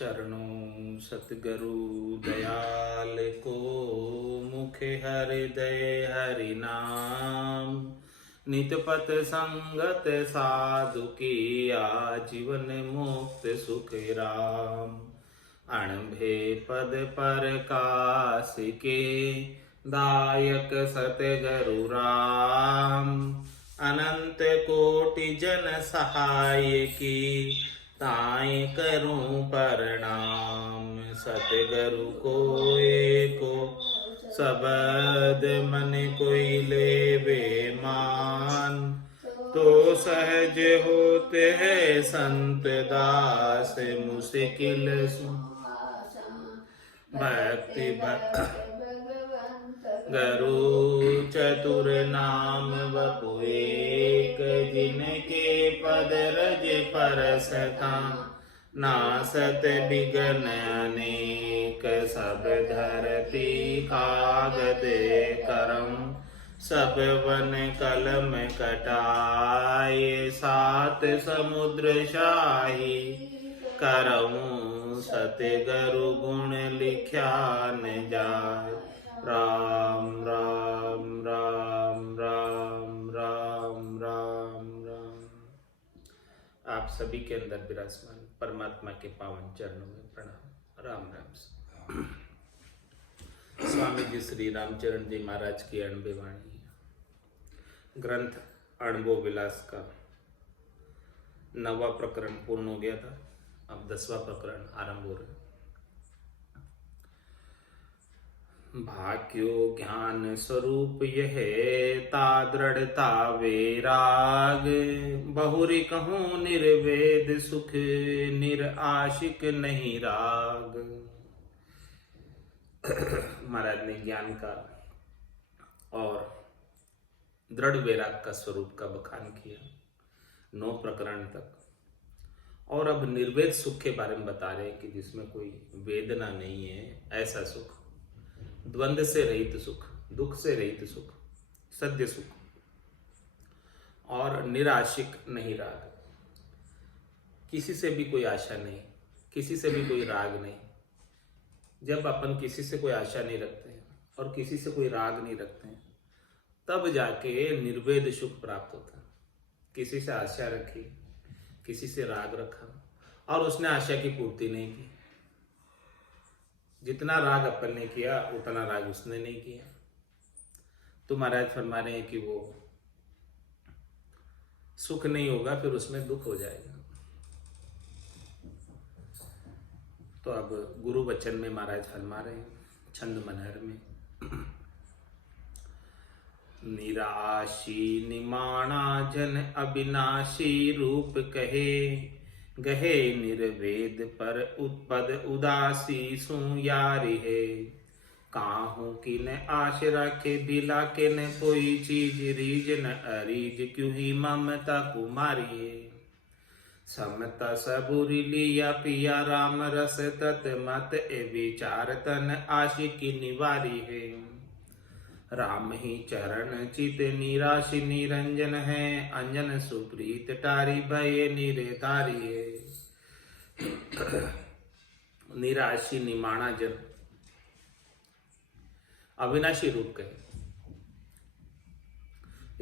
शरणों सतगुरु दयाल को, मुखे हृदय हरि नाम। नित पथ संगत साधु की, आजीवन मुक्त सुख राम। अणभे पद प्रकाश के, दायक सतगुरु राम। अनंत कोटि जन सहाय की, ताई करूं प्रणाम। सतगुरु को एको शब्द मन कोई लेवे मान। तो सहज होते हैं संत दास, मुश्किल भक्ति गुरु चतुर नाम बपु एक। जिनके पद रज परसता, नासत विघ्न अनेक। सब धरती कागद करम, सब वन कलम कटाए। सात समुद्र शाही, करऊं सतगुरु गुण लिख्या न जाय। राम राम राम राम राम राम राम। आप सभी के अंदर विराजमान परमात्मा के पावन चरणों में प्रणाम। राम राम। स्वामी जी श्री रामचरण जी महाराज की अणबे वाणी, ग्रंथ अणबो विलास का 9वां प्रकरण पूर्ण हो गया था। अब 10वां प्रकरण आरंभ हो रहा है। भाग्यो ज्ञान स्वरूप यह, ता दृढ़ता वैराग। बहुरी कहूँ निर्वेद सुख, निराशिक नहीं राग। महाराज ने ज्ञान का और दृढ़ वैराग का स्वरूप का बखान किया 9 प्रकरण तक। और अब निर्वेद सुख के बारे में बता रहे हैं कि जिसमें कोई वेदना नहीं है, ऐसा सुख, द्वंद्व से रहित सुख, दुख से रहित सुख, सद्य सुख। और निराशिक नहीं राग, किसी से भी कोई आशा नहीं, किसी से भी कोई राग नहीं। जब अपन किसी से कोई आशा नहीं रखते हैं और किसी से कोई राग नहीं रखते हैं, तब जाके निर्वेद सुख प्राप्त होता है। किसी से आशा रखी, किसी से राग रखा और उसने आशा की पूर्ति नहीं की। जितना राग अपन ने किया उतना राग उसने नहीं किया, तो महाराज फरमा रहे हैं कि वो सुख नहीं होगा, फिर उसमें दुख हो जाएगा। तो अब गुरु वचन में महाराज फरमा रहे हैं छंद मनहर में, निराशी निमाणा जन अविनाशी रूप कहे। गहे निर्वेद पर उत्पद उदासी सु यारी है। काहू की न आश रखे, बिला के न कोई चीज। रीज न अरीज, क्यों ही ममता कुमारी है। समता सबुरी लिया पिया, राम रस तत मत ए विचार। तन आशिकी निवारी है। राम ही चरण चित निराशि निरंजन है। अंजन सुप्रीत टारी, भय निरे तारी है। निराशि निमाणा जन, अविनाशी रूप कहे।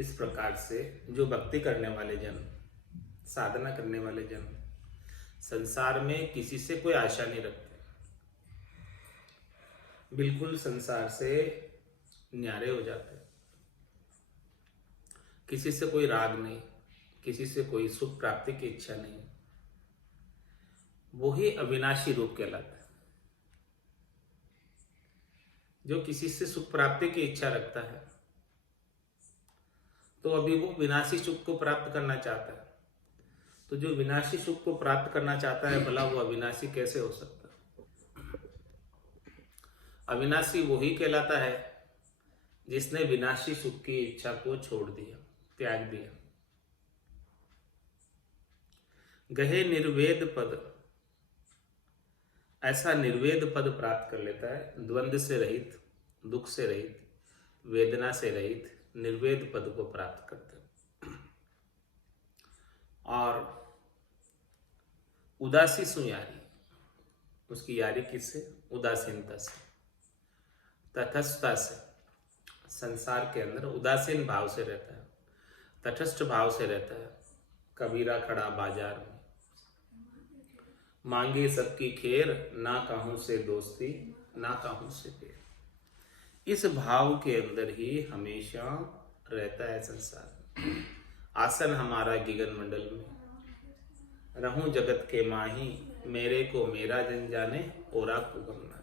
इस प्रकार से जो भक्ति करने वाले जन, साधना करने वाले जन, संसार में किसी से कोई आशा नहीं रखते, बिल्कुल संसार से न्यारे हो जाते हैं। किसी से कोई राग नहीं, किसी से कोई सुख प्राप्ति की इच्छा नहीं, वो ही अविनाशी रूप कहलाता है। जो किसी से सुख प्राप्ति की इच्छा रखता है, तो अभी वो विनाशी सुख को प्राप्त करना चाहता है। तो जो विनाशी सुख को प्राप्त करना चाहता है, भला वो अविनाशी कैसे हो सकता है? अविनाशी वही कहलाता है जिसने विनाशी सुख की इच्छा को छोड़ दिया, त्याग दिया। गहे निर्वेद पद, ऐसा निर्वेद पद प्राप्त कर लेता है। द्वंद्व से रहित, दुख से रहित, वेदना से रहित निर्वेद पद को प्राप्त करता है। और उदासी सुयारी, उसकी यारी किससे? उदासीनता से, तटस्थता से। संसार के अंदर उदासीन भाव से रहता है, तटस्थ भाव से रहता है। कबीरा खड़ा बाजार में, मांगे सबकी खेर, ना कहूं से दोस्ती, ना कहूं से प्यार। इस भाव के अंदर ही हमेशा रहता है संसार। आसन हमारा गगन मंडल में, रहूं जगत के माही, मेरे को मेरा जन जाने, ओरा को गम नाहि।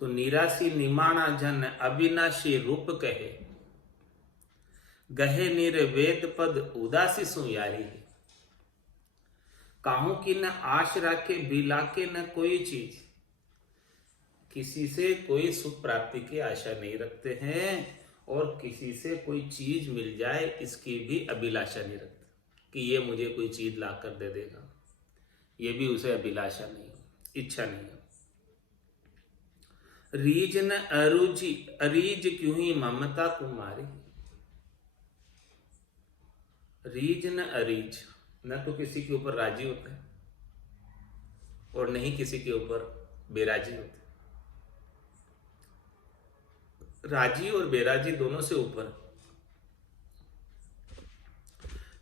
तो निराशी निमाणा जन अविनाशी रूप कहे, गहे निर्वेद पद उदासी सु यारी। काहू की न आश राखे, बिलाके न कोई चीज। किसी से कोई सुख प्राप्ति की आशा नहीं रखते हैं और किसी से कोई चीज मिल जाए इसकी भी अभिलाषा नहीं रखते कि ये मुझे कोई चीज ला कर दे देगा। ये भी उसे अभिलाषा नहीं, इच्छा नहीं है। रीज न अरुचि, अरीज क्यों ही ममता कुमारी। रीज न अरीज, न तो किसी के ऊपर राजी होता है और नहीं किसी के ऊपर बेराजी होता है। राजी और बेराजी दोनों से ऊपर।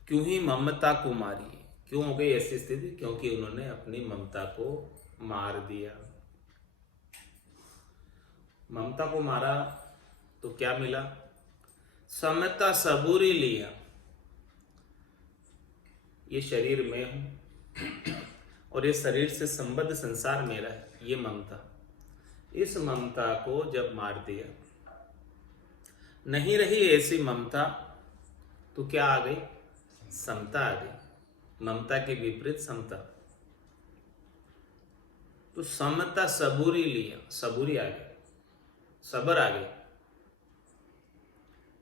क्यों ही ममता को मारी। क्यों हो गई ऐसी स्थिति? क्योंकि उन्होंने अपनी ममता को मार दिया। ममता को मारा तो क्या मिला? समता सबूरी लिया। ये शरीर में हूं और ये शरीर से संबद्ध संसार मेरा है, ये ममता। इस ममता को जब मार दिया, नहीं रही ऐसी ममता, तो क्या आ गई? समता आ गई। ममता के विपरीत समता। तो समता सबूरी लिया, सबूरी आ गई, सबर आ गई,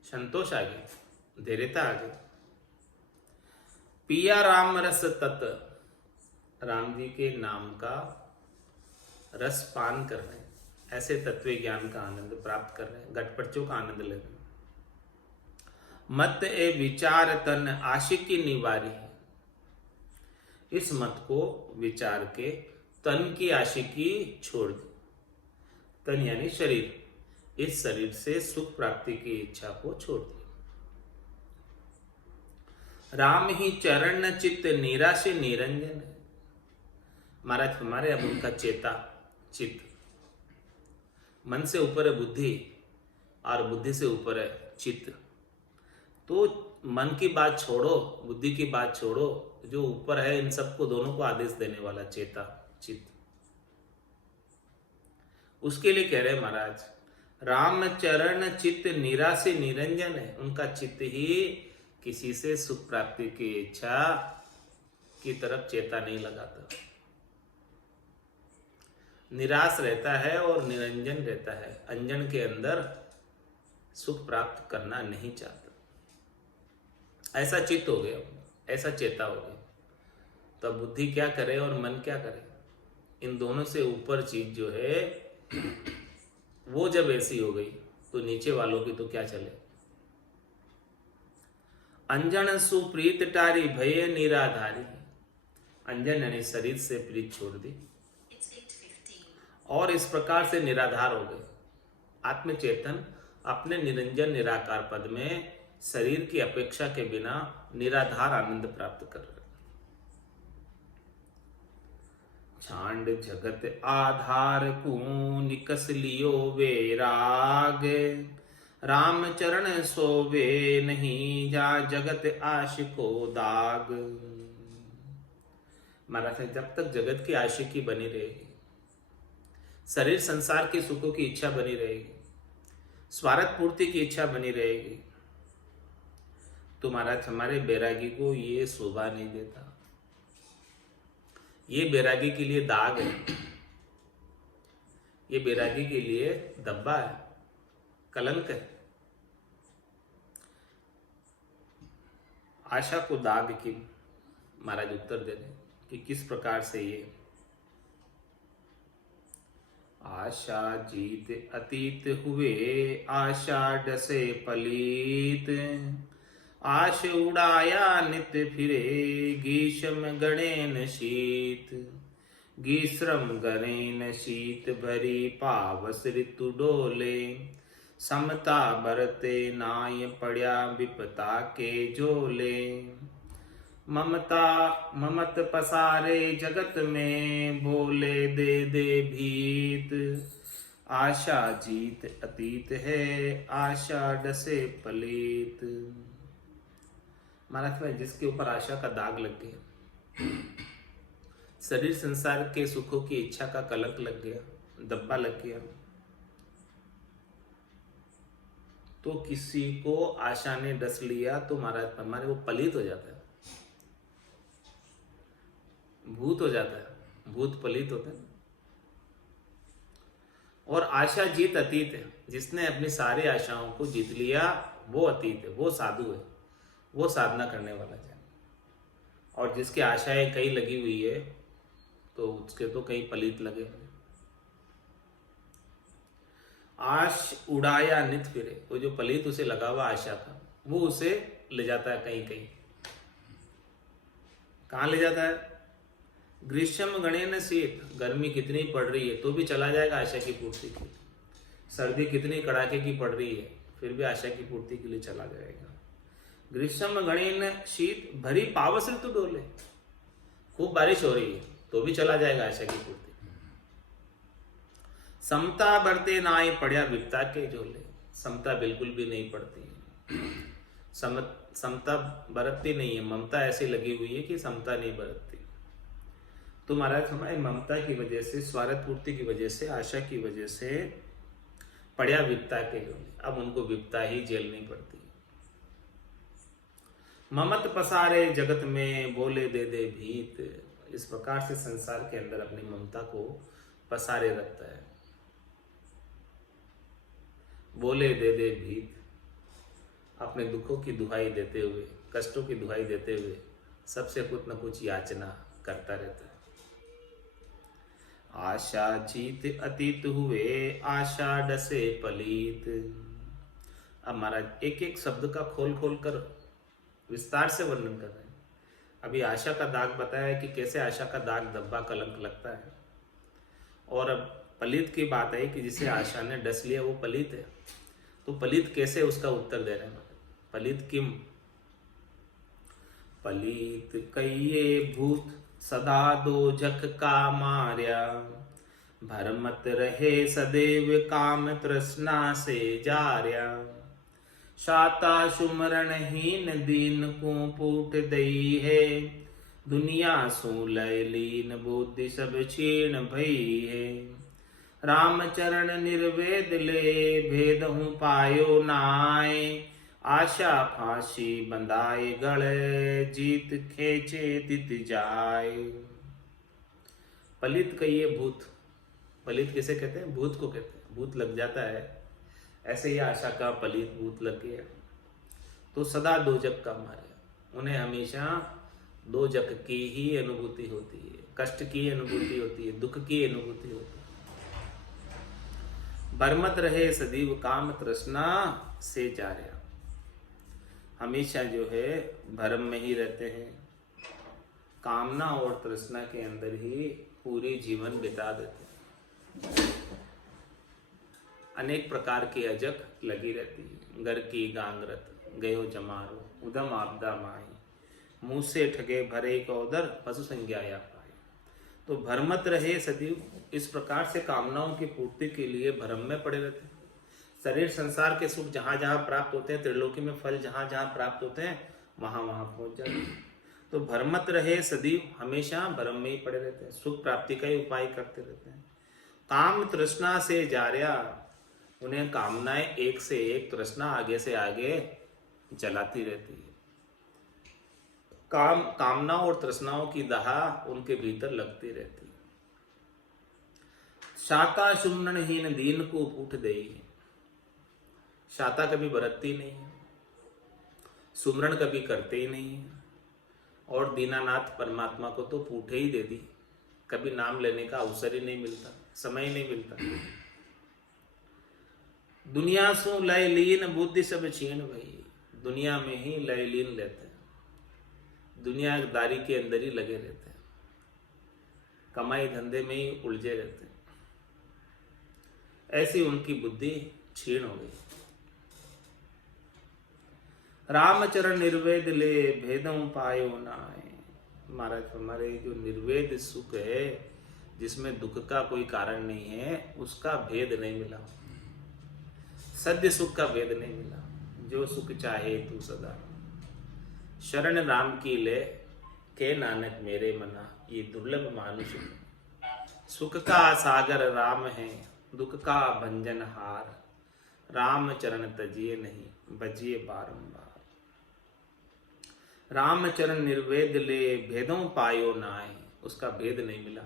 संतोष आ गया, धैर्यता आ गई। पिया राम रस तत, राम जी के नाम का रस पान कर रहे हैं, ऐसे तत्व ज्ञान का आनंद प्राप्त कर रहे हैं, घटपटचों का आनंद ले रहे हैं। मत ए विचार तन आशिकी निवारी। इस मत को विचार के तन की आशिकी छोड़ दी। तन यानी शरीर, इस शरीर से सुख प्राप्ति की इच्छा को छोड़ दी। राम ही चरण चित्त निराशे निरंजन। महाराज हमारे अब उनका चेता, चित्त, मन से ऊपर है बुद्धि और बुद्धि से ऊपर है चित्त। तो मन की बात छोड़ो, बुद्धि की बात छोड़ो, जो ऊपर है इन सबको दोनों को आदेश देने वाला चेता, चित्त, उसके लिए कह रहे महाराज राम चरण चित्त निराशे निरंजन है। उनका चित्त ही किसी से सुख प्राप्ति की इच्छा की तरफ चेता नहीं लगाता, निराश रहता है और निरंजन रहता है, अंजन के अंदर सुख प्राप्त करना नहीं चाहता। ऐसा चित्त हो गया, ऐसा चेता हो गया। तो बुद्धि क्या करे और मन क्या करे? इन दोनों से ऊपर चीज जो है वो जब ऐसी हो गई तो नीचे वालों की तो क्या चले। अंजन सुप्रीत टारी भय निराधारी। अंजन यानी शरीर से प्रीत छोड़ दी और इस प्रकार से निराधार हो गए। आत्मचेतन अपने निरंजन निराकार पद में शरीर की अपेक्षा के बिना निराधार आनंद प्राप्त कर रहे। छांड जगत आधार को निकस लियो वैराग। राम चरण सोवे नहीं जा जगत आश को दाग। महाराज जब तक जगत की आशिकी बनी रहेगी, शरीर संसार के सुखों की इच्छा बनी रहेगी, स्वार्थ पूर्ति की इच्छा बनी रहेगी, तो महाराज हमारे बैरागी को ये शोभा नहीं देता। ये बैरागी के लिए दाग है, ये बैरागी के लिए धब्बा है, कलंक है। आशा को दाग की महाराज उत्तर दे रहे कि किस प्रकार से ये आशा जीत अतीत हुए, आशा डसे पलीत। आश उड़ाया नित फिरे, ग्रीष्म गणेन शीत। ग्रीष्म गरेन शीत भरी पावस ऋतु डोले समता बरते नाय पड़या विपता के झोले ममता ममत पसारे जगत में भोले दे दे भीत आशा जीत अतीत है आशा डसे पलीत। महाराज भाई जिसके ऊपर आशा का दाग लग गया, शरीर संसार के सुखों की इच्छा का कलंक लग गया, धब्बा लग गया, तो किसी को आशा ने डस लिया तो महाराज हमारे वो पलीत हो जाता है, भूत हो जाता है, भूत पलीत होता है। और आशा जीत अतीत है, जिसने अपनी सारी आशाओं को जीत लिया वो अतीत है, वो साधु है, वो साधना करने वाला है। और जिसकी आशाएं कई लगी हुई है तो उसके तो कई पलीत लगे। आश उड़ाया नित फिरे, वो जो पलीत उसे लगा हुआ आशा का वो उसे ले जाता है कहीं कहीं। कहाँ ले जाता है? ग्रीष्म गणेन शीत, गर्मी कितनी पड़ रही है तो भी चला जाएगा आशा की पूर्ति के लिए। सर्दी कितनी कड़ाके की पड़ रही है फिर भी आशा की पूर्ति के लिए चला जाएगा। ग्रीष्म गणेन शीत भरी पावस ऋतु डोले, खूब बारिश हो रही है तो भी चला जाएगा आशा की पूर्ति। समता बढ़ते नाई पड़या विपता के झोले, समता बिल्कुल भी नहीं पड़ती, समता बरतती नहीं है, ममता ऐसी लगी हुई है कि समता नहीं बरतती। तो महाराज हमारी ममता की वजह से, स्वार्थ पूर्ति की वजह से, आशा की वजह से पड़या विपता के झोले, अब उनको विपता ही झेलनी पड़ती है। ममत पसारे जगत में बोले दे दे भीत, इस प्रकार से संसार के अंदर अपनी ममता को पसारे रखता है। बोले दे दे भीत, अपने दुखों की दुहाई देते हुए, कष्टों की दुहाई देते हुए सबसे कुछ न कुछ याचना करता रहता है। आशा जीत अतीत हुए आशा डसे पलीत। अब महाराज एक एक शब्द का खोल खोल कर विस्तार से वर्णन कर रहे हैं। अभी आशा का दाग बताया कि कैसे आशा का दाग धब्बा कलंक लगता है, और अब पलीत की बात है कि जिसे आशा ने डस लिया वो पलीत है। तो पलीत कैसे, उसका उत्तर दे रहे हैं। पलीत किम? पलीत कहिए भूत सदा दो झक का मार्या, भरमत रहे सदैव काम तृष्णा से जार्या। शाता सुमरण हीन दीन को पूट दई है, दुनिया सो लय लीन बुद्धि सब क्षीण भई है। रामचरण निर्वेद ले भेद हूँ पायो नाय, आशा फांसी बंधाए गले जीत खेचे तित जाए। पलित कहिए भूत, पलित किसे कहते हैं? भूत को कहते हैं। भूत लग जाता है, ऐसे ही आशा का पलित भूत लग गया तो सदा दो जग का मारे, उन्हें हमेशा दो जग की ही अनुभूति होती है, कष्ट की अनुभूति होती है, दुख की अनुभूति होती है। बरमत रहे सदैव काम तृष्णा से जार्या, हमेशा जो है भरम में ही रहते हैं, कामना और तृष्णा के अंदर ही पूरी जीवन बिता देते हैं। अनेक प्रकार की अजक लगी रहती है, घर की गांगरत गयो जमारो, उदम आपदा माही, मुंह से ठगे भरे को उदर पशु संज्ञा या पाए। तो भरमत रहे सदैव, इस प्रकार से कामनाओं की पूर्ति के लिए भ्रम में पड़े रहते हैं। शरीर संसार के सुख जहां जहां प्राप्त होते हैं, त्रिलोकी में फल जहां जहां प्राप्त होते हैं, वहां वहां पहुंच जाते हैं। तो भरमत रहे सदैव, हमेशा भ्रम में ही पड़े रहते हैं, सुख प्राप्ति का ही उपाय करते रहते हैं। काम तृष्णा से जार्या, उन्हें कामनाएं एक से एक, तृष्णा आगे से आगे जलाती रहती है। कामना और तृष्णाओं की दहा उनके भीतर लगती रहती है। शाता सुमरणहीन दीन को पूठ देई, शाता कभी बरतती नहीं है, सुमरण कभी करते ही नहीं है, और दीनानाथ परमात्मा को तो पूठे ही दे दी, कभी नाम लेने का अवसर ही नहीं मिलता, समय ही नहीं मिलता। दुनिया सु लय लीन बुद्धि सब क्षीण भई, दुनिया में ही लय लीन रहते हैं, दुनियादारी के अंदर ही लगे रहते हैं। कमाई धंधे में ही उलझे रहते हैं। ऐसी उनकी बुद्धि क्षीण हो गई। रामचरण निर्वेद ले भेदों पायो नाय। महाराज हमारे जो निर्वेद सुख है, जिसमें दुख का कोई कारण नहीं है, उसका भेद नहीं मिला। सद्य सुख का भेद नहीं मिला। जो सुख चाहे तू सदा, शरण राम की ले के नानक मेरे मना। ये दुर्लभ मानुष सुख का सागर राम है, दुख का भंजन हार। राम चरण तजिए नहीं, बजिए बारंबार। रामचरण निर्वेद ले भेदों पायो नाय। उसका भेद नहीं मिला।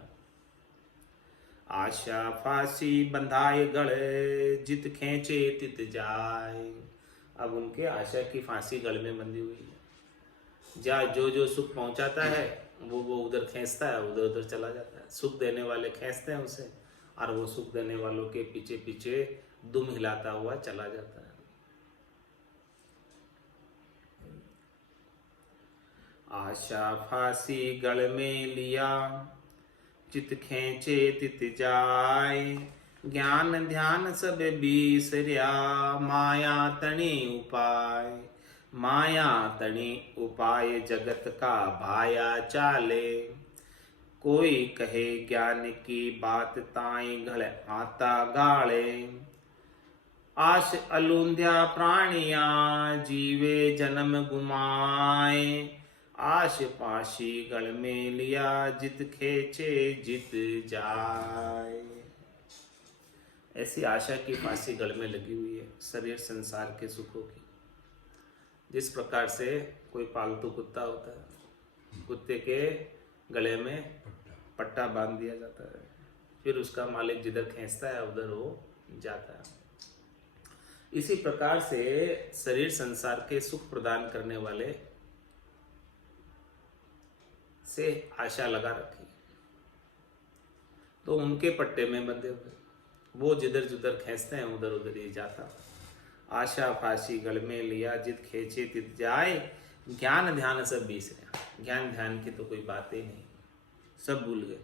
आशा फांसी बंधाए गले, जित खेचे तित जाए। अब उनके आशा की फांसी गले में बंधी हुई है। जा जो जो सुख पहुंचाता है वो उधर खींचता है, उधर उधर चला जाता है। सुख देने वाले खींचते हैं उसे, और वो सुख देने वालों के पीछे पीछे दुम हिलाता हुआ चला जाता है। आशा फांसी गल में लिया, चित खेचे तित जाय। ज्ञान ध्यान सब बीसर्या, माया तणी उपाय। माया तणी उपाय जगत का भाया चाले। कोई कहे ज्ञान की बात ताई घड़ आता गाड़े। आश अलूंध्या प्राणिया, जीवे जन्म गुमाए। आश पाशी गल में लिया, जित खेचे जित जाए। ऐसी आशा की फांसी गल में लगी हुई है शरीर संसार के सुखों की। जिस प्रकार से कोई पालतू कुत्ता होता है, कुत्ते के गले में पट्टा बांध दिया जाता है, फिर उसका मालिक जिधर खींचता है उधर वो जाता है। इसी प्रकार से शरीर संसार के सुख प्रदान करने वाले से आशा लगा रखी, तो उनके पट्टे में बंधे हुए वो जिधर जिधर खींचते हैं उधर उधर ही जाता। आशा फांसी गल में लिया, जित खेचे तित जाए। ज्ञान ध्यान सब बीसर्या। ज्ञान ध्यान की तो कोई बात ही नहीं, सब भूल गए।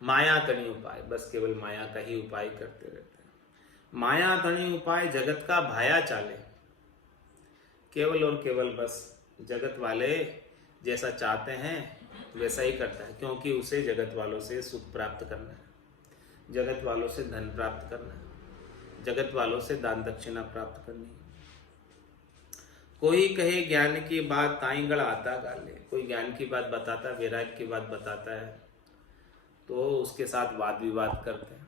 माया तणी उपाय, बस केवल माया का ही उपाय करते रहते हैं। माया तणी उपाय जगत का भाया चाले। केवल और केवल बस जगत वाले जैसा चाहते हैं वैसा ही करता है, क्योंकि उसे जगत वालों से सुख प्राप्त करना है, जगत वालों से धन प्राप्त करना है, जगत वालों से दान दक्षिणा प्राप्त करनी है। कोई कहे ज्ञान की बात ताई गड़ आता गाले। कोई ज्ञान की बात बताता है, वैराग्य की बात बताता है, तो उसके साथ वाद विवाद करते हैं।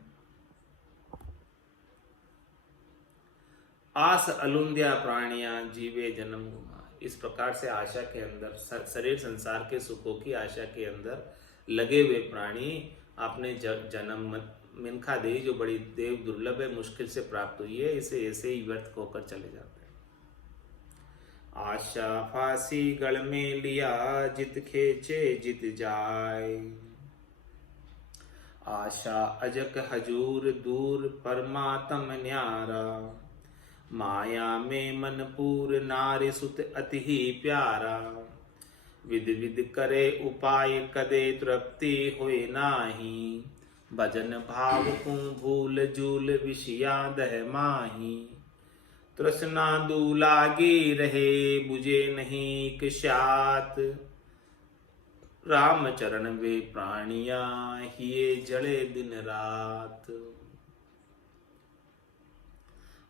आस अलुंध्या प्राणिया, जीवे जन्म गुमा। इस प्रकार से आशा के अंदर, शरीर संसार के सुखों की आशा के अंदर लगे हुए प्राणी अपने जन्म मिनखा दे जो बड़ी देव दुर्लभ है, मुश्किल से प्राप्त हुई है, इसे ऐसे ही व्यर्थ होकर चले जाते हैं। आशा फांसी गल में लिया, जित खेचे जित जाए। आशा अजक हजूर दूर, परमात्म न्यारा। माया में मन पूर, नारी सुत अति ही प्यारा। विद विद करे उपाय, कदे तृप्ति होए नाही। भजन भाव को भूल जूल, विषया दह माही। तृष्णा दू लागी रहे, बुझे नहीं किशात। राम चरण वे प्राणिया, हिये जड़े दिन रात।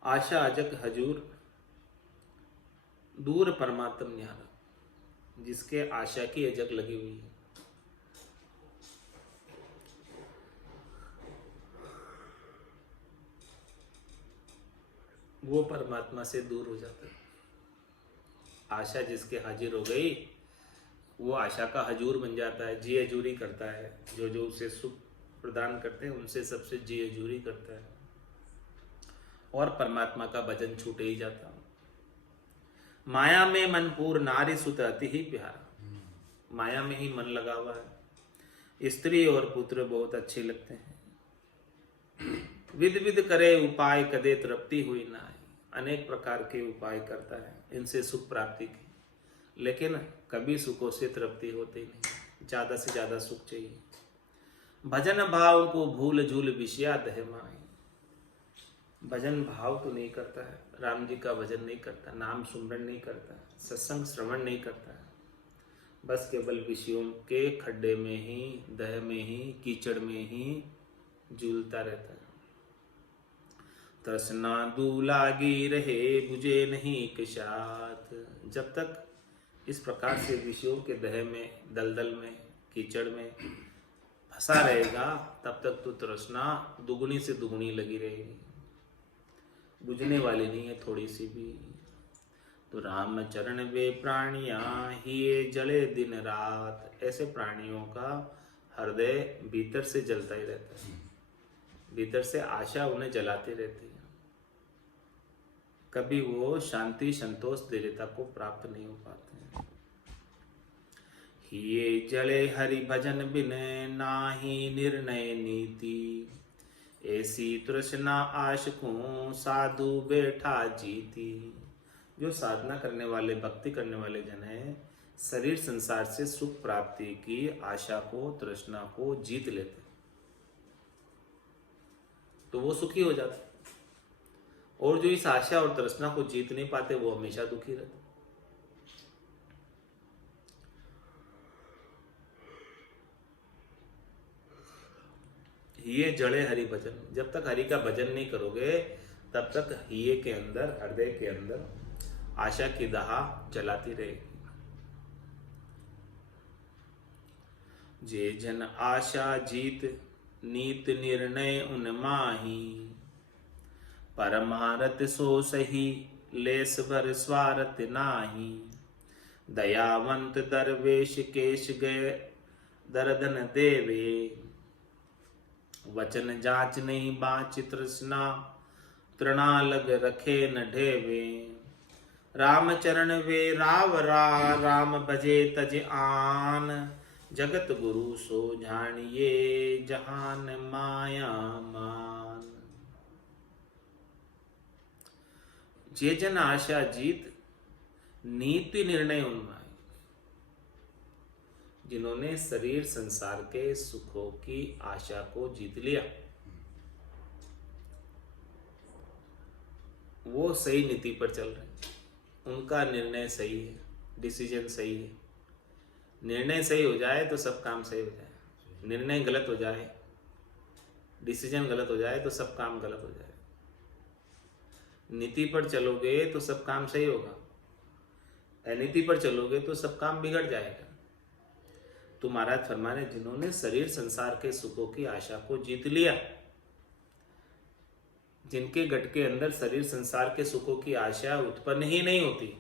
आशा अजक हजूर, दूर परमात्म न्यारा। जिसके आशा की अजक लगी हुई है, वो परमात्मा से दूर हो जाता है। आशा जिसके हाजिर हो गई, वो आशा का हजूर बन जाता है, जी हजूरी करता है। जो जो उसे सुख प्रदान करते हैं उनसे सबसे जी हजूरी करता है, और परमात्मा का भजन छूटे ही जाता हूं। माया में मन पूर, नारी सुत अति ही प्यारा। माया में ही मन लगा हुआ है। स्त्री और पुत्र बहुत अच्छे लगते हैं। विध विध करे उपाय, कदे तृप्ति हुई ना। अनेक प्रकार के उपाय करता है इनसे सुख प्राप्ति की, लेकिन कभी सुखों से तृप्ति होती नहीं। ज़्यादा से ज़्यादा सुख चाहिए। भजन भाव को भूल झूल विषया दह माई। भजन भाव तो नहीं करता है, राम जी का भजन नहीं करता, नाम सुमरन नहीं करता, सत्संग श्रवण नहीं करता है, बस केवल विषयों के खड्डे में ही, दह में ही, कीचड़ में ही झूलता रहता है। तृष्णा दू लागी रहे बुझे नहीं कशात। जब तक इस प्रकार से विषयों के दह में, दलदल में, कीचड़ में फंसा रहेगा, तब तक तो तृष्णा दुगुनी से दुगुनी लगी रहेगी, बुझने वाली नहीं है थोड़ी सी भी। तो राम चरण वे प्राणियां ही जले दिन रात। ऐसे प्राणियों का हृदय भीतर से जलता ही रहता है, भीतर से आशा उन्हें जलाती रहती है, कभी वो शांति संतोष दृढ़ता को प्राप्त नहीं हो पाते हैं। ये जले हरि भजन बिन नाही निर्णय नीति। ऐसी तृष्णा आशिकों साधु बैठा जीती। जो साधना करने वाले, भक्ति करने वाले जन हैं, शरीर संसार से सुख प्राप्ति की आशा को, तृष्णा को जीत लेते, तो वो सुखी हो जाते। और जो इस आशा और तृष्णा को जीत नहीं पाते, वो हमेशा दुखी रहते। ये जड़े हरि भजन। जब तक हरि का भजन नहीं करोगे, तब तक हिये के अंदर, हृदय के अंदर आशा की दहा जलाती रहेगी। जे जन आशा जीत नीत निर्णय उन माही। परमारत सो सही लेस भर स्वारत नाही। दयावंत दरवेश केश गए दर्दन देवे। वचन जांच नहीं बाँच तृष्णा तृणा लग रखे न ढेवे। राम चरण वे रावरा राम भजे तज आन। जगत गुरु सो जानिए जहान माया मान। जे जन आशा जीत नीति निर्णय उन्माय। जिन्होंने शरीर संसार के सुखों की आशा को जीत लिया, वो सही नीति पर चल रहे हैं, उनका निर्णय सही है, डिसीजन सही है। निर्णय सही हो जाए तो सब काम सही हो जाए, निर्णय गलत हो जाए, डिसीजन गलत हो जाए तो सब काम गलत हो जाए। नीति पर चलोगे तो सब काम सही होगा, अनीति पर चलोगे तो सब काम बिगड़ जाएगा। तो महाराज फरमा रहे, जिन्होंने शरीर संसार के सुखों की आशा को जीत लिया, जिनके गट के अंदर शरीर संसार के सुखों की आशा उत्पन्न ही नहीं होती,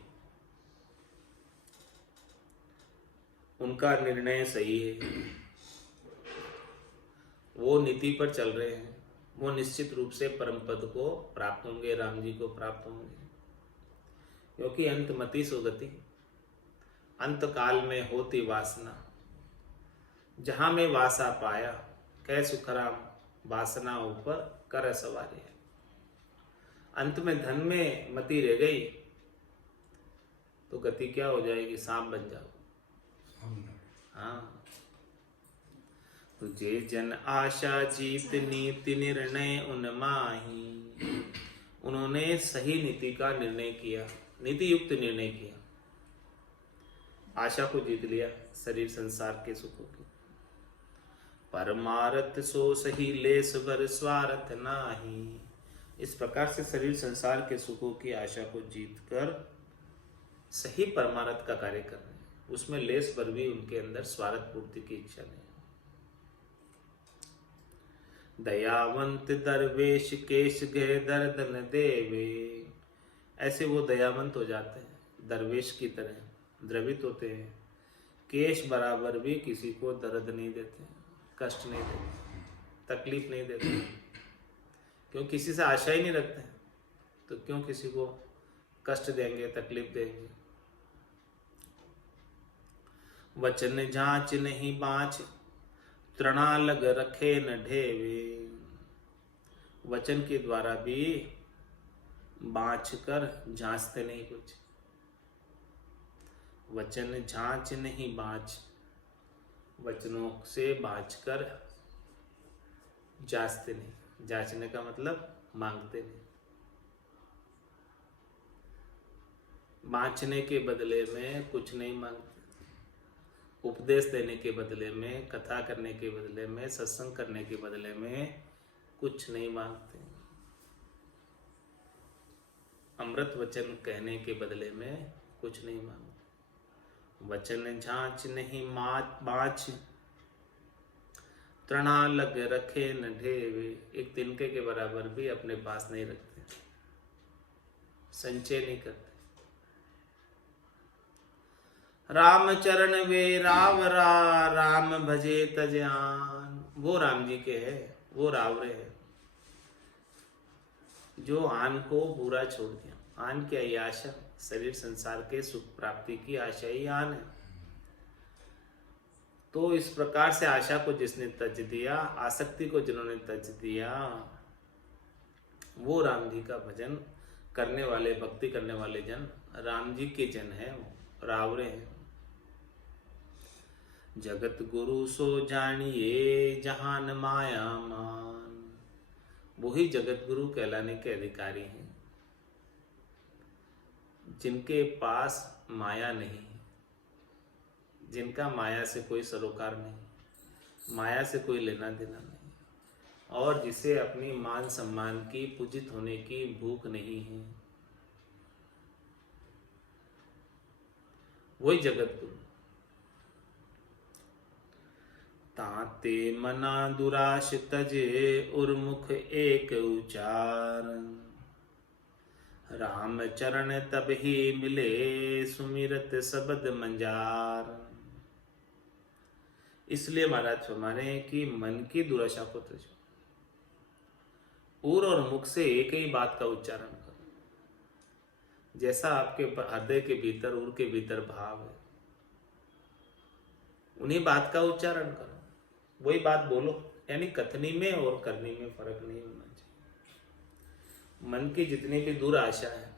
उनका निर्णय सही है, वो नीति पर चल रहे हैं, वो निश्चित रूप से परम पद को प्राप्त होंगे, राम जी को प्राप्त होंगे। क्योंकि अंतमति सुगति, अंत काल में होती वासना। जहां में वासा पाया कह सुखराम, वासना ऊपर कर सवारी है। अंत में धन में मति रह गई तो गति क्या हो जाएगी? सांप बन जाओ। हाँ, तो जे जन आशा जीत नीति निर्णय उन माही। उन्होंने सही नीति का निर्णय किया, नीति युक्त निर्णय किया, आशा को जीत लिया शरीर संसार के सुखों की। परमारथ सो सही लेस भर स्वार्थ नाही। इस प्रकार से शरीर संसार के सुखों की आशा को जीतकर सही परमारथ का कार्य कर रहे हैं, उसमें लेस भर भी उनके अंदर स्वार्थ पूर्ति की इच्छा नहीं। दयावंत दरवेश केश गए दर्दन देवे। ऐसे वो दयावंत हो जाते हैं, दरवेश की तरह द्रवित होते हैं, केश बराबर भी किसी को दर्द नहीं देते, कष्ट नहीं देते, तकलीफ नहीं देते। क्यों? किसी से आशा ही नहीं रखते, तो क्यों किसी को कष्ट देंगे, तकलीफ देंगे। वचन जांच नहीं बाँच तृणा लग रखे न ढेवे। वचन के द्वारा भी बाँच कर जांचते नहीं कुछ। वचन जांच नहीं बाँच, वचनों से बाँचकर जांचते नहीं। जांचने का मतलब मांगते नहीं। बाँचने के बदले में कुछ नहीं मांगते। उपदेश देने के बदले में, कथा करने के बदले में, सत्संग करने के बदले में कुछ नहीं मांगते। अमृत वचन कहने के बदले में कुछ नहीं मांगते। वचन झांच नहीं बाँच, तृणा लग रखे न ढेवे। एक तिनके के बराबर भी अपने पास नहीं रखते, संचय नहीं करते। राम चरण वे रावरा, राम भजे तजान। वो राम जी के है, वो रावरे है जो आन को पूरा छोड़ दिया। आन की आई आशा, शरीर संसार के सुख प्राप्ति की आशा ही आन है। तो इस प्रकार से आशा को जिसने तज दिया, आसक्ति को जिन्होंने तज दिया, वो राम जी का भजन करने वाले, भक्ति करने वाले जन राम जी के जन है, वो रावरे हैं। जगत गुरु सो जानिए, जहान माया मान। वही जगत गुरु कहलाने के अधिकारी हैं जिनके पास माया नहीं, जिनका माया से कोई सरोकार नहीं, माया से कोई लेना देना नहीं, और जिसे अपनी मान सम्मान की, पूजित होने की भूख नहीं है, वही जगत गुरु। ताते मना दुराश तजे, उर्मुख एक उचार। राम चरण तब ही मिले, सुमिरत शब्द मंजार। इसलिए महाराज फरमाने कि मन की दुराशा को तजो, उर और मुख से एक ही बात का उच्चारण करो। जैसा आपके हृदय के भीतर, उर के भीतर भाव है, उन्हीं बात का उच्चारण करो, वही बात बोलो। यानी कथनी में और करनी में फर्क नहीं होना चाहिए। मन की जितनी भी दूर आशा है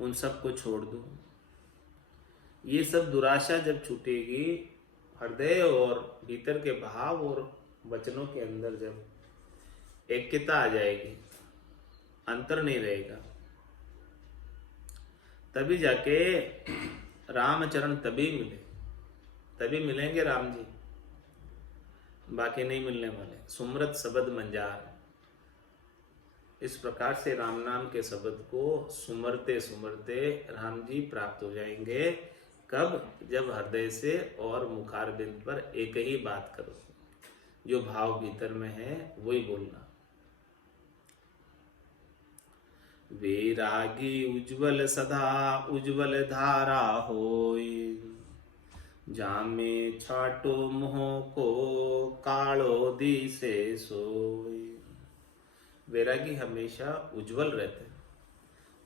उन सब को छोड़ दो। ये सब दुराशा जब छूटेगी, हृदय और भीतर के भाव और वचनों के अंदर जब ऐक्यता आ जाएगी, अंतर नहीं रहेगा, तभी जाके रामचरण तभी मिले, तभी मिलेंगे राम जी, बाकी नहीं मिलने वाले। सुमरत शब्द मंजार। इस प्रकार से राम नाम के शब्द को सुमरते सुमरते राम जी प्राप्त हो जाएंगे। कब? जब हृदय से और मुखारबिंद पर एक ही बात करो, जो भाव भीतर में है वही बोलना। वैरागी उज्जवल सदा, उज्जवल धारा होय। जामे छाटो मुँह को, कालो दिसे सोय। वैरागी हमेशा उज्जवल रहते हैं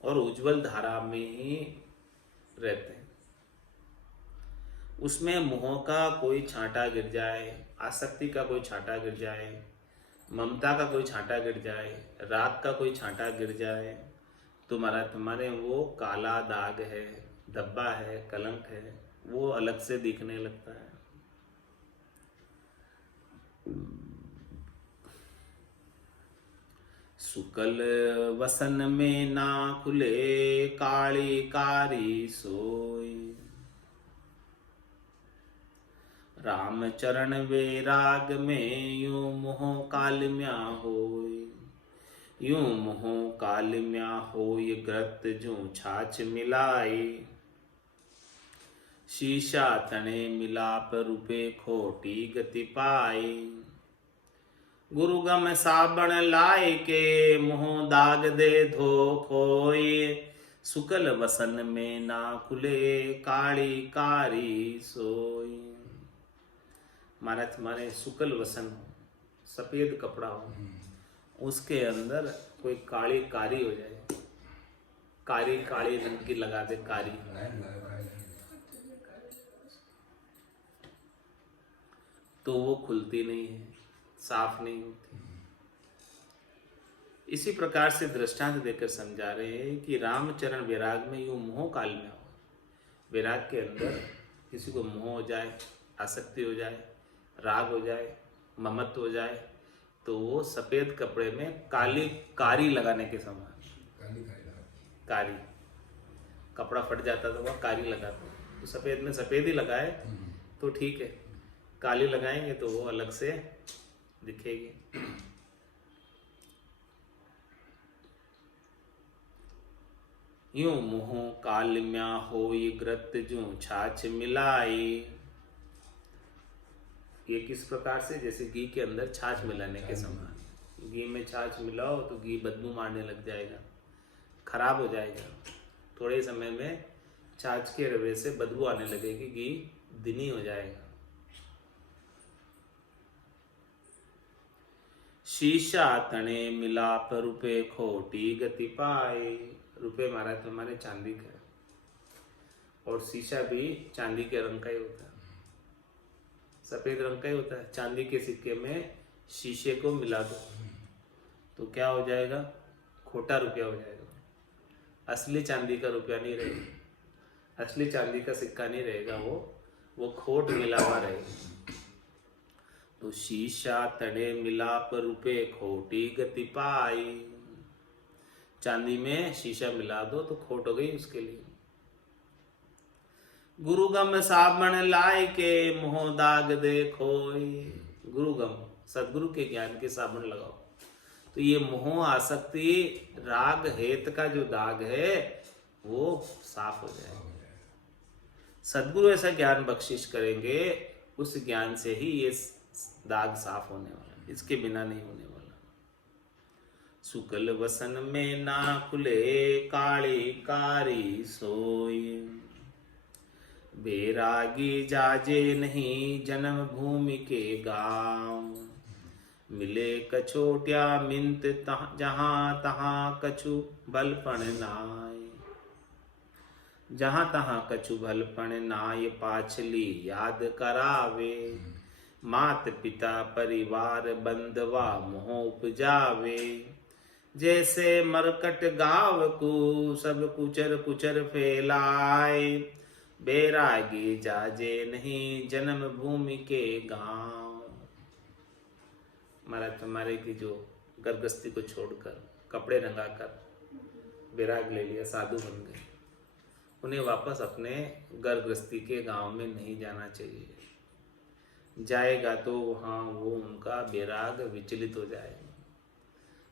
और उज्जवल धारा में ही रहते हैं। उसमें मोह का कोई छांटा गिर जाए, आसक्ति का कोई छांटा गिर जाए, ममता का कोई छांटा गिर जाए, राग का कोई छांटा गिर जाए, तुम्हारे वो काला दाग है, धब्बा है, कलंक है, वो अलग से दिखने लगता है। सुकल वसन में ना खुले, काली कारी सोई। राम चरण वैराग में, यूं मोह कालिम्या होय। यूं मोह कालिम्या होय, ग्रत जो छाछ मिलाए। शीशा तने मिलाप रूपे, खोटी गति पाए। गुरुगम साबण लाए के, मुँह दाग दे धो खोए। सुकल वसन में ना खुले, काली कारी सोई। महाराज माने सुकल वसन हो, सफेद कपड़ा हो, उसके अंदर कोई काली कारी हो जाए, कारी काली रंग की लगा दे, कारी, तो वो खुलती नहीं है, साफ नहीं होती। इसी प्रकार से दृष्टांत देकर समझा रहे हैं कि रामचरण वैराग में यूं मोह काल में हो। वैराग के अंदर किसी को मोह हो जाए, आसक्ति हो जाए, राग हो जाए, ममत्व हो जाए, तो वो सफेद कपड़े में काली कारी लगाने के समान, कारी कपड़ा फट जाता तो वह कारी लगाते, तो सफेद में सफेद ही लगाए तो ठीक है, काली लगाएंगे तो वो अलग से दिखेगी। यूं मुँह कालिम्या होई ग्रत जूं छाछ मिलाई। ये किस प्रकार से, जैसे घी के अंदर छाछ मिलाने के समान। घी में छाछ मिलाओ तो घी बदबू मारने लग जाएगा, खराब हो जाएगा। थोड़े समय में छाछ के रवे से बदबू आने लगेगी, घी दिनी हो जाएगा। शीशा तने मिलाप रुपए खोटी गति पाए। रुपए मारा तो हमारे चांदी का, और शीशा भी चांदी के रंग का ही होता है, सफेद रंग का ही होता है। चांदी के सिक्के में शीशे को मिला दो तो क्या हो जाएगा, खोटा रुपया हो जाएगा। असली चांदी का रुपया नहीं रहेगा, असली चांदी का सिक्का नहीं रहेगा, वो खोट मिला हुआ रहेगा। तो शीशा तड़े मिलाप रुपए खोटी गति पाई। चांदी में शीशा मिला दो तो खोट हो गई उसके लिए। गुरुगम साबण लाए के मोह दाग देखोई। गुरुगम सदगुरु के ज्ञान के साबण लगाओ तो ये मोह आसक्ति राग हेत का जो दाग है वो साफ हो जाएगा। सदगुरु ऐसा ज्ञान बख्शिश करेंगे, उस ज्ञान से ही ये दाग साफ होने वाला, इसके बिना नहीं होने वाला। सुकल वसन में ना खुले काली कारी सोई। बैरागी जाजे नहीं जन्म भूमि के गांव। मिले कछोटिया मिंत जहां तहां कछु भलपण नाय। जहां तहां कछु भलपण नाय पाछली याद करावे। मात पिता परिवार बंधवा मोह उपजावे। जैसे मरकट गाँव को सब कुचर कुचर फैलाए। बैरागी जाजे नहीं जन्म भूमि के गांव। महाराज तुम्हारे की जो गर्भस्थी को छोड़कर कपड़े रंगाकर बैराग ले लिया, साधु बन गए, उन्हें वापस अपने गर्भस्थी के गांव में नहीं जाना चाहिए। जाएगा तो वहाँ वो उनका बैराग विचलित हो जाएगा,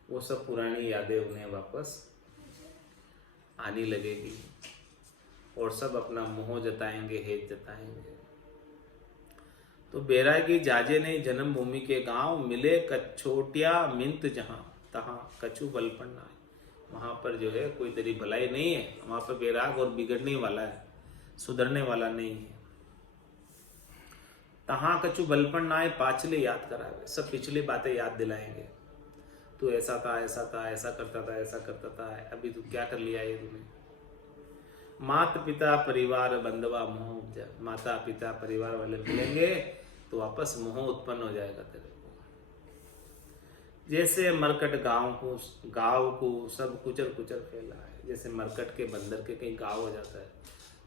वो सब पुरानी यादें उन्हें वापस आने लगेगी और सब अपना मोह जताएंगे, हेत जताएंगे। तो बैरागी जाजे नहीं जन्म भूमि के गांव। मिले कछोटिया मिंत जहां तहां कछु बलपन नाय। वहां पर जो है कोई तेरी भलाई नहीं है, वहां पर बैराग और बिगड़ने वाला है, सुधरने वाला नहीं है। तहां कछु बलपन नाय पाछले याद करावे। सब पिछली बातें याद दिलाएंगे, तू ऐसा था, ऐसा था, ऐसा करता था, ऐसा करता था, अभी तू क्या कर लिया ये तूने। मात पिता परिवार बंधवा मोह उपजा। माता पिता परिवार वाले मिलेंगे तो वापस मोह उत्पन्न हो जाएगा तेरे को। जैसे मरकट गांव को सब कुचर कुचर फैला है। जैसे मरकट के बंदर के कहीं गांव हो जाता है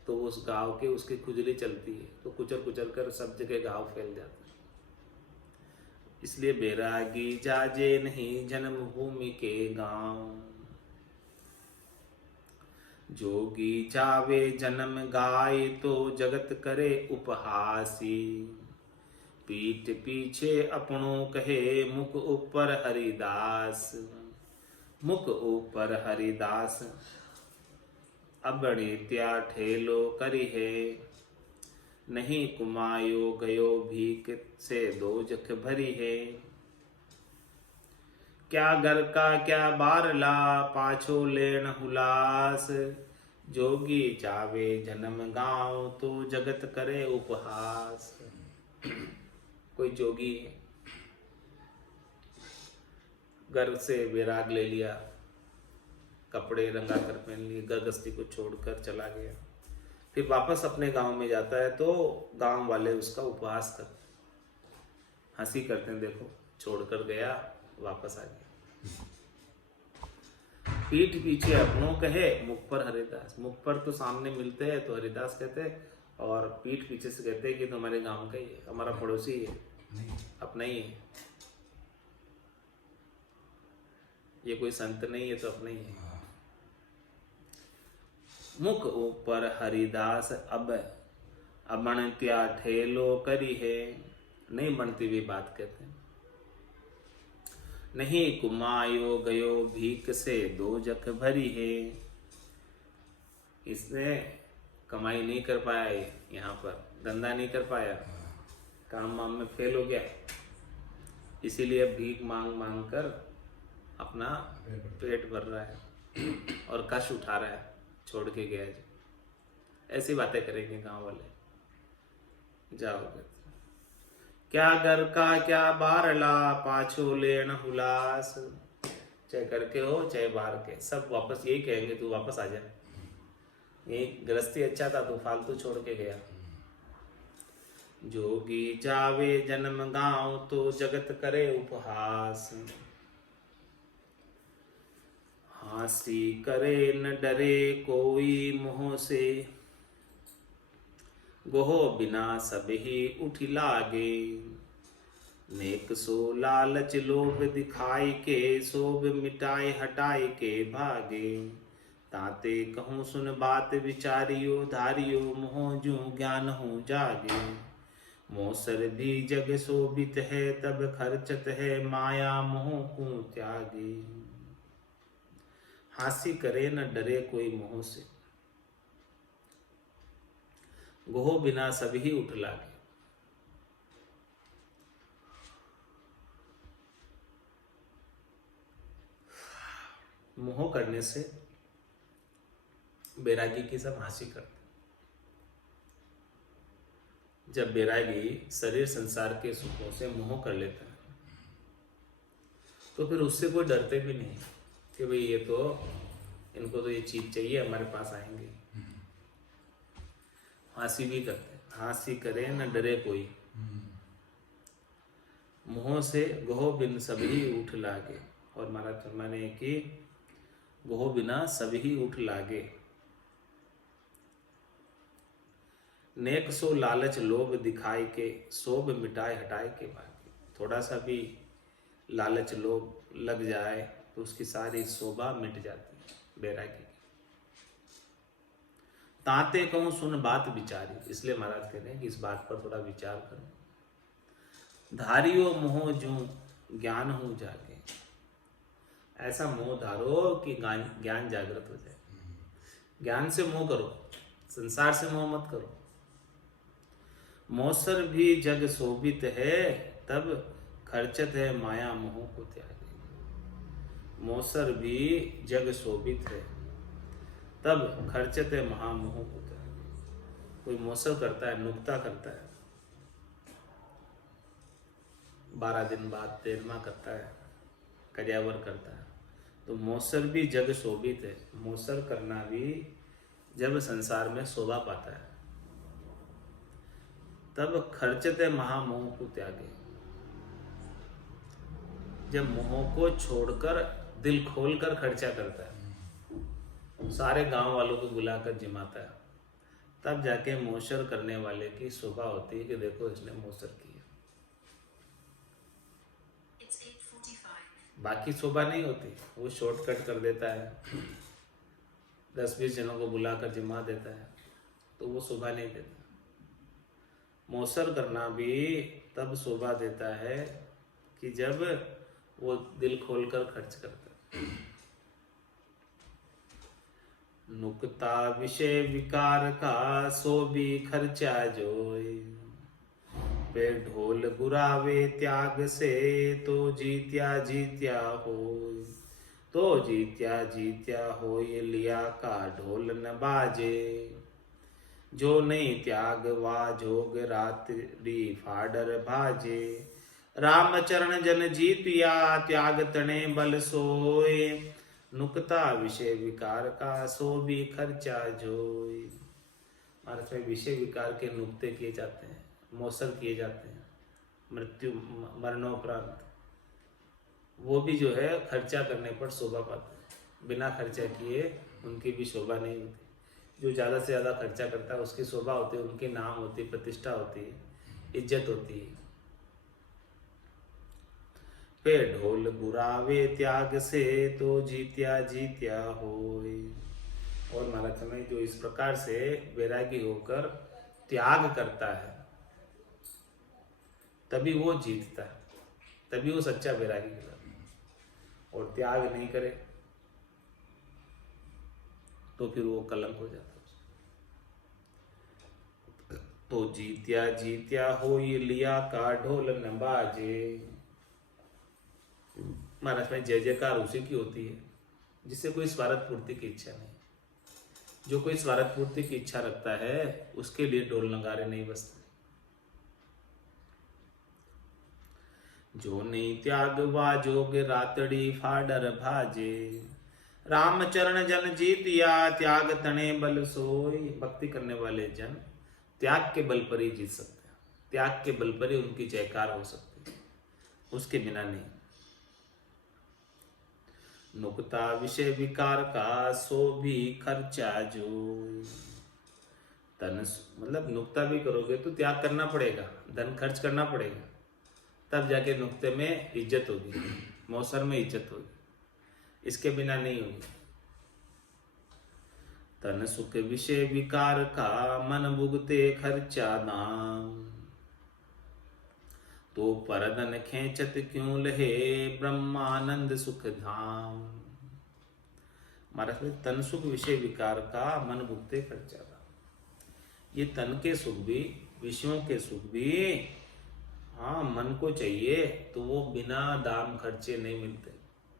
तो उस गांव के उसकी खुजली चलती है तो कुचर कुचर कर सब जगह गांव फैल जाता है। इसलिए बैरागी जाजे नहीं जन्म भूमि के गांव। जोगी जावे जन्म गाय तो जगत करे उपहासी। पीठ पीछे अपनों कहे मुख ऊपर हरिदास। मुख ऊपर हरिदास अबड़े त्या ठेलो करी है। नहीं कुमायो गयो भीख से दोजख भरी है। क्या घर का क्या बारला पाछो लेन हुलास। जोगी जावे जन्म गाँव तो जगत करे उपहास। कोई जोगी है, घर से बैराग ले लिया, कपड़े रंगा कर पहन लिए, गर्भस्थी को छोड़कर चला गया, फिर वापस अपने गांव में जाता है तो गांव वाले उसका उपहास कर हंसी करते हैं, देखो छोड़कर गया वापस आ गया। पीठ पीछे अपनों कहे मुख पर हरिदास। मुख पर तो सामने मिलते हैं तो हरिदास कहते हैं और पीठ पीछे से कहते हैं कि तुम्हारे गांव का ही है, हमारा पड़ोसी है, अपना ही है, ये कोई संत नहीं है तो अपना ही है। मुख ऊपर हरिदास अब अबणत्या ठेलो करी है, नहीं बनती हुई बात कहते हैं। नहीं कुमायो गयो भीख से दो जख भरी है, इसने कमाई नहीं कर पाया, यहाँ पर धंधा नहीं कर पाया, काम वाम में फेल हो गया, इसीलिए भीख मांग मांग कर अपना पेट भर रहा है और कष्ट उठा रहा है, छोड़ के गया जो। ऐसी बातें करेंगे गांव वाले। जाओगे क्या घर का क्या बारला पाछो लेन हुलास, चाहे घर के हो चाहे बाहर के, सब वापस यही कहेंगे तू वापस आ जा, ये गृहस्थी अच्छा था तू फालतू छोड़ के गया। जोगी जावे जन्म गांव तो जगत करे उपहास, हासी करे न डरे कोई मोह से, गोहो बिना सब ही उठ लागे, नेक सो लालच लोभ दिखाई के, शोभ मिटाए हटाए के भागे, ताते कहूँ सुन बात विचारियो, धारियो मोह जू ज्ञान हो जागे, मोसर भी जग शोभित है तब खर्चत है, माया मोह को त्यागे, हासी करे न डरे कोई मोह से, गोहो बिना सभी उठ लागे। मोह करने से बैरागी की सब हासिल करते। जब बैरागी शरीर संसार के सुखों से मोह कर लेता है तो फिर उससे कोई डरते भी नहीं कि भाई ये तो इनको तो ये चीज चाहिए, हमारे पास आएंगे। हासी भी करते, हासी करे न डरे कोई, मोह से गोह बिन सभी उठ लागे। और महाराज माने कि गोह बिना सभी उठ लागे, नेक सो लालच लोभ दिखाए के, शोभ मिटाए हटाए के भागे। थोड़ा सा भी लालच लोभ लग जाए तो उसकी सारी शोभा मिट जाती है बैरागी की। ताते कहूँ सुन बात विचारी, इसलिए महाराज कहते हैं कि इस बात पर थोड़ा विचार करो। धारियो मोह जो ज्ञान हो जागे, ऐसा मोह धारो कि ज्ञान जागृत हो जाए। ज्ञान से मोह करो, संसार से मोह मत करो। मोसर भी जग शोभित है तब खर्चत है, माया मोह को त्यागे। मोसर भी जग शोभित है तब खर्चत है, महामोह को त्यागे। कोई मोसर करता है, नुक्ता करता है, 12 दिन बाद 13वां करता है, करियावर करता है, तो मोसर भी जग शोभित है। मोसर करना भी जब संसार में शोभा पाता है तब खर्चते महामोह को त्यागे। जब मोह को छोड़कर दिल खोलकर खर्चा करता है, सारे गांव वालों को बुलाकर जिमाता है, तब जाके मोसर करने वाले की शोभा होती है कि देखो इसने मोसर किया। बाकी शोभा नहीं होती, वो शॉर्टकट कर देता है, 10-20 जनों को बुलाकर जिमा देता है, तो वो शोभा नहीं देता। मोसर करना भी तब शोभा देता है कि जब वो दिल खोलकर खर्च करता है। नुकता विषय विकार का सो भी खर्चा जोय, पे ढोल गुरावे त्याग से तो जीत्या जीत्या होय। तो जीत्या जीत्या होय लिया का ढोल न बाजे, जो नहीं त्याग वा जोग रात्रि फाडर भाजे। रामचरण जन जीतिया त्याग तणे बल सोय, नुकता विषय विकार का सो भी खर्चा जोय। भारत में विषय विकार के नुक्ते किए जाते हैं, मोसर किए जाते हैं, मृत्यु मरणोपरांत वो भी जो है खर्चा करने पर शोभा पाते हैं। बिना खर्चा किए उनकी भी शोभा नहीं होती। जो ज़्यादा से ज़्यादा खर्चा करता है उसकी शोभा होती है, उनके नाम होती है, प्रतिष्ठा होती है, इज्जत होती है। पे ढोल बुरावे त्याग से तो जीत्या जीत्या होए। और महाराज समय जो इस प्रकार से वैरागी होकर त्याग करता है तभी वो जीतता है, तभी वो सच्चा वैरागी कहलाता है। और त्याग नहीं करे तो फिर वो कलंक हो जाता है। तो जीत्या जीत्या हो ये लिया का ढोल न बाजे। महाराज में जय जयकार उसी की होती है जिससे कोई स्वार्थ पूर्ति की इच्छा नहीं। जो कोई स्वार्थ पूर्ति की इच्छा रखता है उसके लिए ढोल नगारे नहीं बजते। जो नहीं त्याग वाजोग रातड़ी फाडर भाजे। राम चरण जन जीतिया त्याग तने बल सोई। भक्ति करने वाले जन त्याग के बल पर ही जीत सकते हैं, त्याग के बल पर ही उनकी जयकार हो सकती है, उसके बिना नहीं। नुकता विषय विकार का सो भी खर्चा जो। धन मतलब नुकता भी करोगे तो त्याग करना पड़ेगा, धन खर्च करना पड़ेगा, तब जाके नुक्ते में इज्जत होगी, मौसर में इज्जत होगी, इसके बिना नहीं होगी। तन सुख विषय विकार का मन भुगते खर्चा दाम। तो परधन खेचत क्यों लहे ब्रह्मानंद सुख धाम। महाराज तन सुख विषय विकार का मन भुगते खर्चा दाम। ये तन के सुख भी, विषयों के सुख भी हाँ मन को चाहिए तो वो बिना दाम खर्चे नहीं मिलते,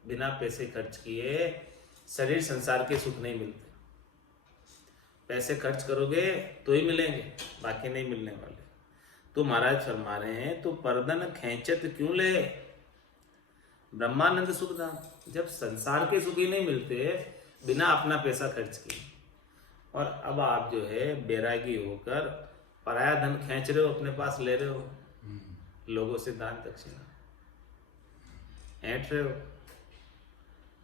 बिना पैसे खर्च किए शरीर संसार के सुख नहीं मिलते। पैसे खर्च करोगे तो ही मिलेंगे, बाकी नहीं मिलने वाले। तो महाराज फरमा रहे हैं तो परदन खेचत क्यों ले ब्रह्मानंद सुख धाम। जब संसार के सुख ही नहीं मिलते बिना अपना पैसा खर्च किए, और अब आप जो है बैरागी होकर पराया धन खींच रहे हो, अपने पास ले रहे हो, लोगों से दान दक्षिणा ऐंठ रहे हो,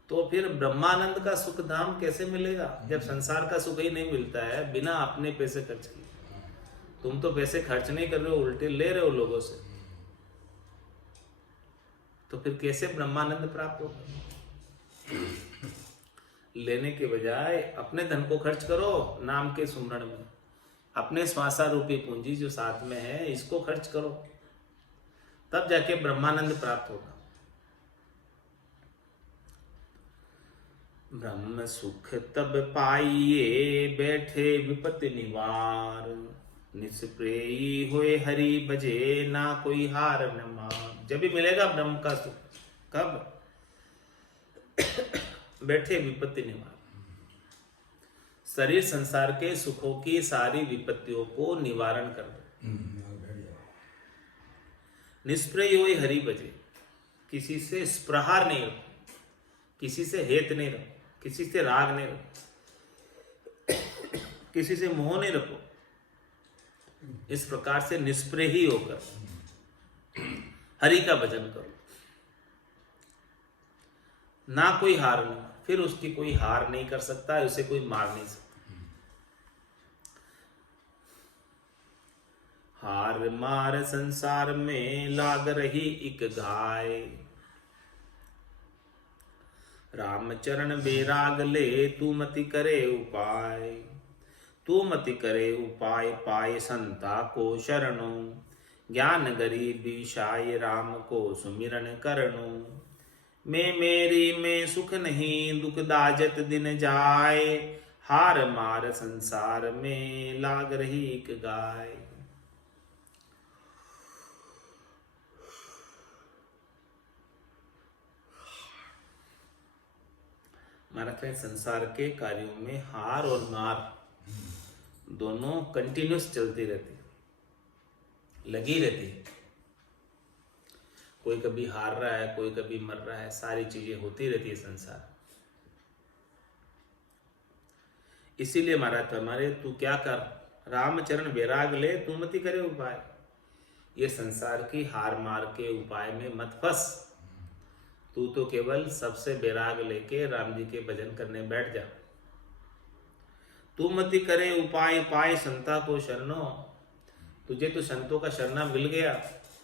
तो फिर ब्रह्मानंद का सुख धाम कैसे मिलेगा जब संसार का सुख ही नहीं मिलता है बिना अपने पैसे खर्च किए। तुम तो पैसे खर्च नहीं कर रहे हो, उल्टे ले रहे हो लोगों से, तो फिर कैसे ब्रह्मानंद प्राप्त होगा। लेने के बजाय अपने धन को खर्च करो नाम के सुमरण में, अपने श्वासा रूपी पूंजी जो साथ में है इसको खर्च करो, तब जाके ब्रह्मानंद प्राप्त होगा। ब्रह्म सुख तब पाइए बैठे विपत्ति निवार। निष्प्रेयी होए हरि भजे ना कोई हार न मान। जब भी मिलेगा ब्रह्म का सुख, कब बैठे विपत्ति निवार। शरीर संसार के सुखों की सारी विपत्तियों को निवारण कर दो। निष्प्रेयी होए हरि भजे, किसी से स्प्रहार नहीं रखो, किसी से हेत नहीं रखो, किसी से राग नहीं रखो, किसी से मोह नहीं रखो। इस प्रकार से निष्प्रेही होकर हरि का भजन करो, ना कोई हार न, फिर उसकी कोई हार नहीं कर सकता, उसे कोई मार नहीं सकता। हार मार संसार में लाग रही एक गाय। रामचरण बेराग ले तू मति करे उपाय। तू मति करे उपाय पाए संता को शरणो। ज्ञान गरीबी शाय राम को सुमिरन करनो। मैं मेरी में सुख नहीं दुख दाजत दिन जाए। हार मार संसार में लाग रही एक गाय। महाराज संसार के कार्यों में हार और मार दोनों कंटिन्यूस चलती रहती, लगी रहती है। कोई कभी हार रहा है, कोई कभी मर रहा है, सारी चीजें होती रहती है संसार। इसीलिए महाराज हमारे तू क्या कर, रामचरण वैराग ले तू मति करे उपाय। ये संसार की हार मार के उपाय में मत फंस, तू तो केवल सबसे वैराग लेके राम जी के भजन करने बैठ जा। तू मति करे उपाय पाए संता को शरणो। तुझे तो संतों का शरणा मिल गया,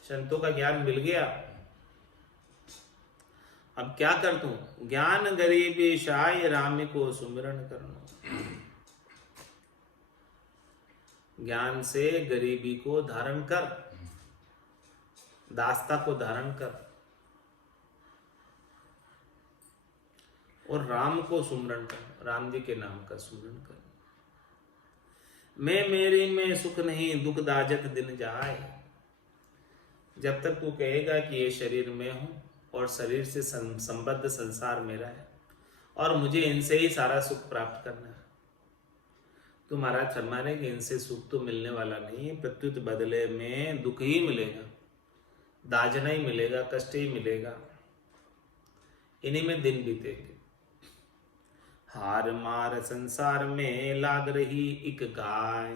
संतों का ज्ञान मिल गया, अब क्या कर तू? ज्ञान गरीबी शाय राम को सुमिरन करनो। ज्ञान से गरीबी को धारण कर, दास्ता को धारण कर और राम को सुमरण कर, राम जी के नाम का सुमरण कर। मैं मेरी में सुख नहीं दुख दाजत दिन जाए। जब तक तू कहेगा कि ये शरीर में हूं और शरीर से संबद्ध संसार मेरा है और मुझे इनसे ही सारा सुख प्राप्त करना है, तो महाराज फरमा रहे कि इनसे सुख तो मिलने वाला नहीं है, प्रत्युत बदले में दुख ही मिलेगा, दाजना ही मिलेगा, कष्ट ही मिलेगा, इन्हीं में दिन बीतेंगे। हार मार संसार में लाग रही एक गाय,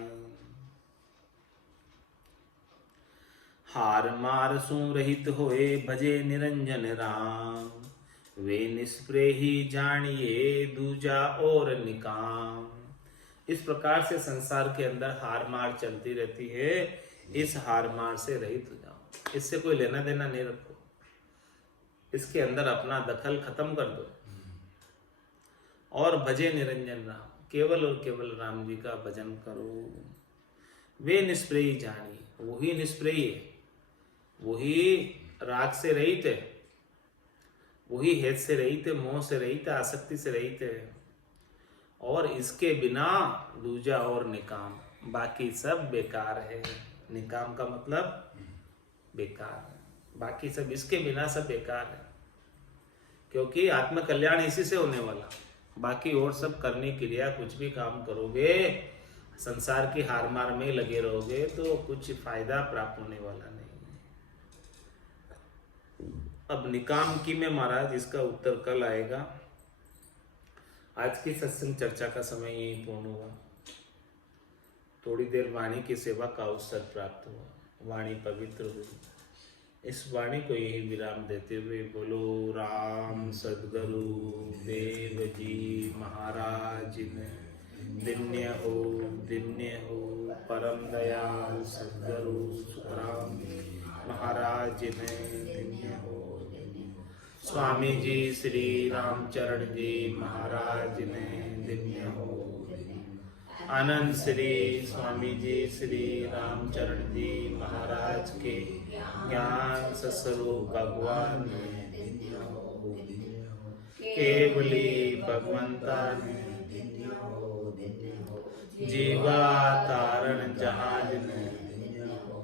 हार मार सु रहित होए भजे निरंजन राम। वे निष्प्रेही ही जानिए दूजा और निकाम। इस प्रकार से संसार के अंदर हार मार चलती रहती है, इस हार मार से रहित हो जाओ, इससे कोई लेना देना नहीं रखो, इसके अंदर अपना दखल खत्म कर दो और भजे निरंजन राम, केवल और केवल राम जी का भजन करो। वे निष्प्रेयी जानिए, वही निष्प्रेयी है, वही राग से रहित है, वही हेत से रहित है, मोह से रहित है, आसक्ति से रहित है, और इसके बिना दूजा और निकाम, बाकी सब बेकार है। निकाम का मतलब बेकार है, बाकी सब इसके बिना सब बेकार है, क्योंकि आत्म कल्याण इसी से होने वाला। बाकी और सब करने क्रिया कुछ भी काम करोगे, संसार की हार मार में लगे रहोगे तो कुछ फायदा प्राप्त होने वाला नहीं। अब निकाम की में महाराज इसका उत्तर कल आएगा। आज की सत्संग चर्चा का समय यही पूर्ण हुआ। थोड़ी देर वाणी की सेवा का अवसर प्राप्त हुआ, वाणी पवित्र हुई। इस वाणी को यही विराम देते हुए बोलो राम सद्गुरु देव जी महाराज ने दिन्य हो परम दयाल सद्गुरु सुखराम महाराज ने दिन्य हो। स्वामी जी श्री रामचरण जी महाराज ने दिन्य हो। आनंद श्री स्वामी जी श्री रामचरण जी महाराज के ज्ञान स्वरूप भगवान ने दिन्य हो। केवली भगवंता ने दिन्य हो। जीवा तारण जहाज ने दिन्य हो।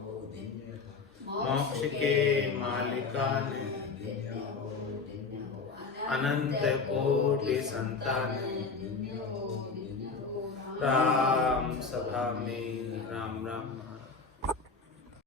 मोक्ष के मालिका ने दिन्य हो। अनंत कोटि संतान राम सभा में राम राम।